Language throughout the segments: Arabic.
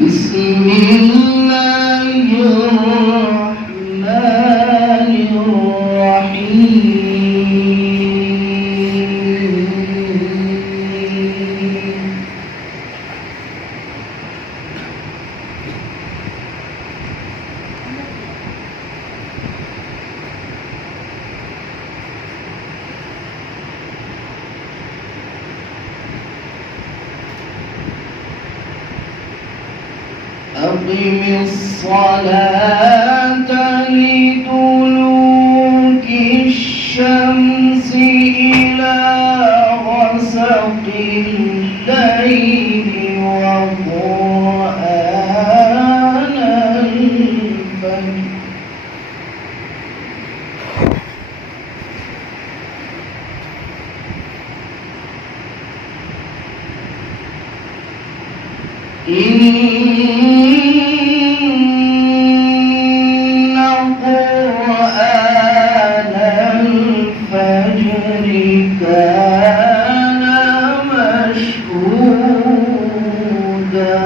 بسم الله الرحمن الرحيم أقم الصلاة لدلوك الشمس إلى غسق الليل وقرآن الفجر إن قرآن الفجر كان مشهودا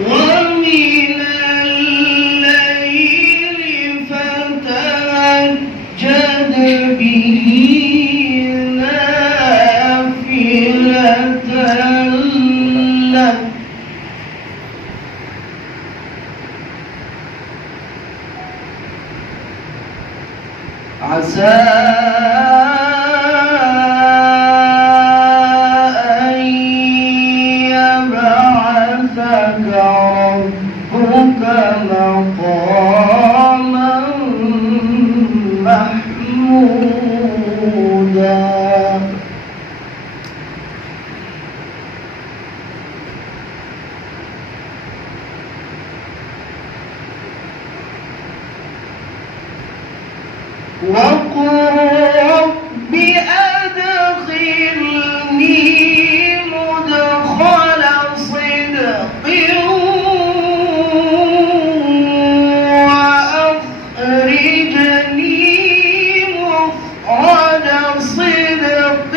ومن فتهجد به نافلة لك عسى أن يبعثك ربك مقاما محمودا وقل رب أدخلني مدخل صدق وأخرجني مخرج صدق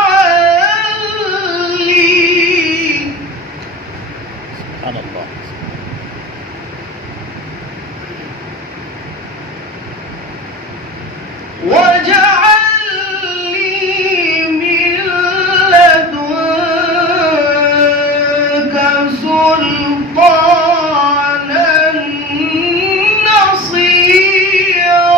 واجعل لي سبحان الله واجعل لي من لدنك سلطانا نصيرا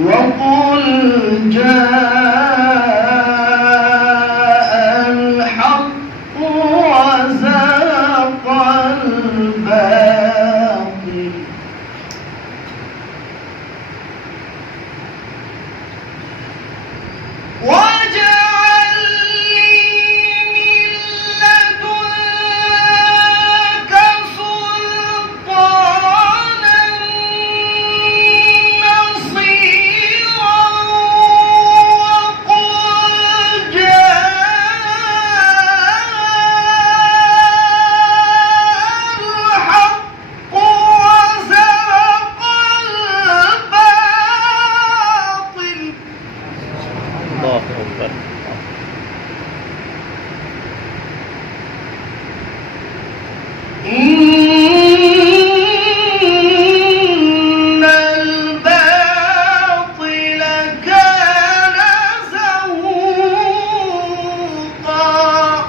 وقل جاء الحق وزهق الباطل واجعل لي من لدنك سلطانا نصيرا وقل الحق وزهق الباطل الله أكبر إن الباطل كان زهوقا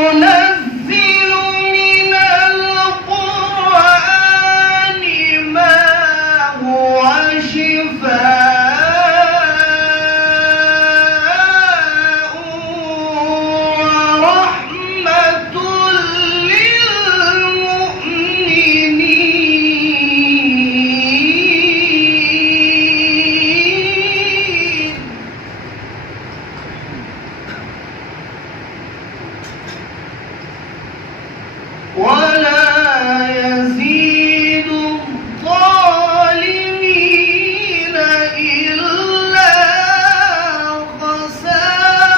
وننزل من القرآن ما هو شفاء ولا يزيد الظالمين إلا خسارا.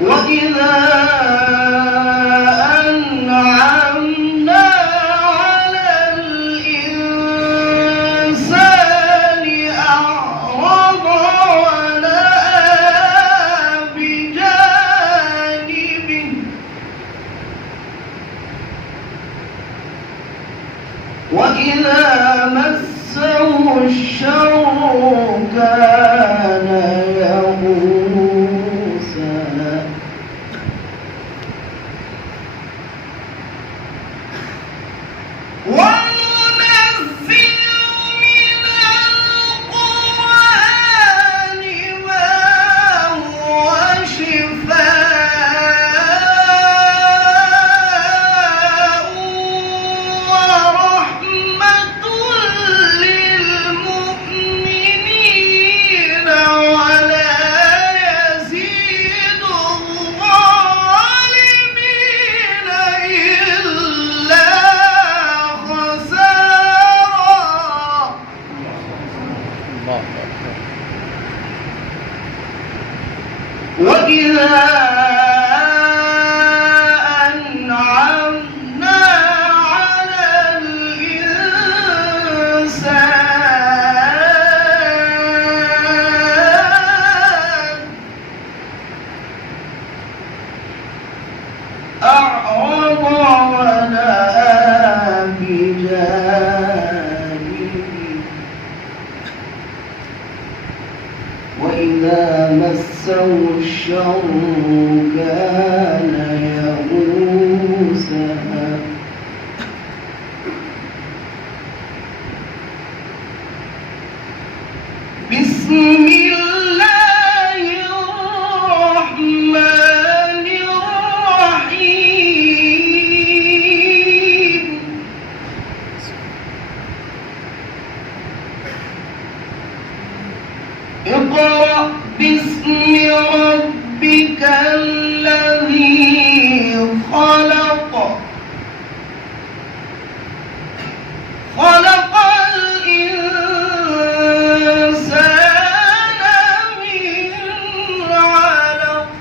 وإذا أنعمنا على الإنسان أعرض ونأى بجانبه وإذا مسه الشر كان يئوسا. وننزل من القرآن ما هو شفاء ورحمة للمؤمنين ولا يزيد الظالمين إلا خسارا. الله أكبر. وإذا أنعمنا على الإنسان أعرض ونأى بجانبه وإذا مسه الشر كان يئوسا. بسم الله الرحمن الرحيم. اقرأ باسم ربك الذي خلق. خلق الإنسان من علق.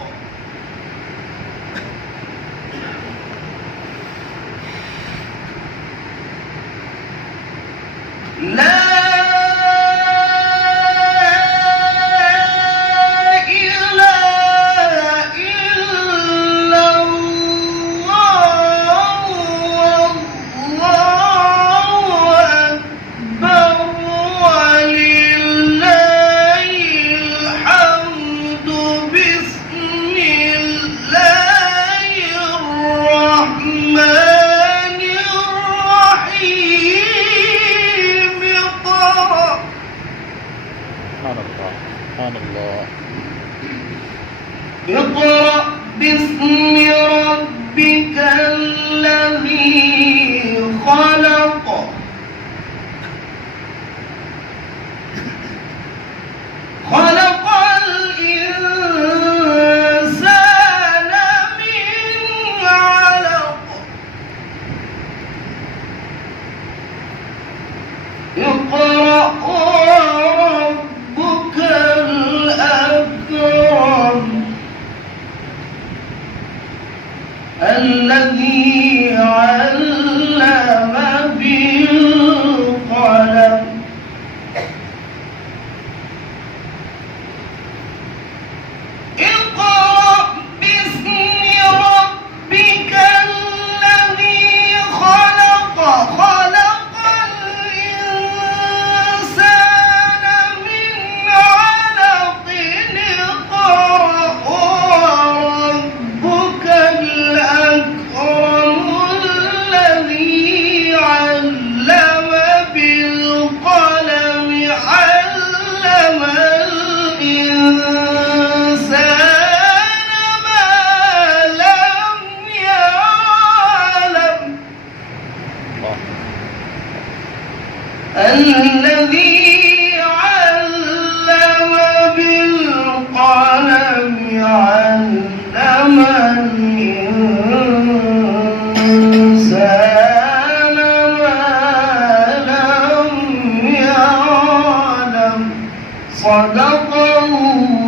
لا إله إلا الله والله أكبر ولله الحمد. بسم الله الرحمن الرحيم. اقرأ. سبحان الله. سبحان الله. اقرأ باسم ربك الذي خلق. خلق الإنسان من علق. اقرأ وربك الأكرم الذي علم بالقلم. اقرأ باسم ربك الذي خلق. خلق الإنسان من علق. اقرأ وربك الأكرم الذي علم بالقلم. علم الإنسان ما لم يعلم. الله. الذي صدق الله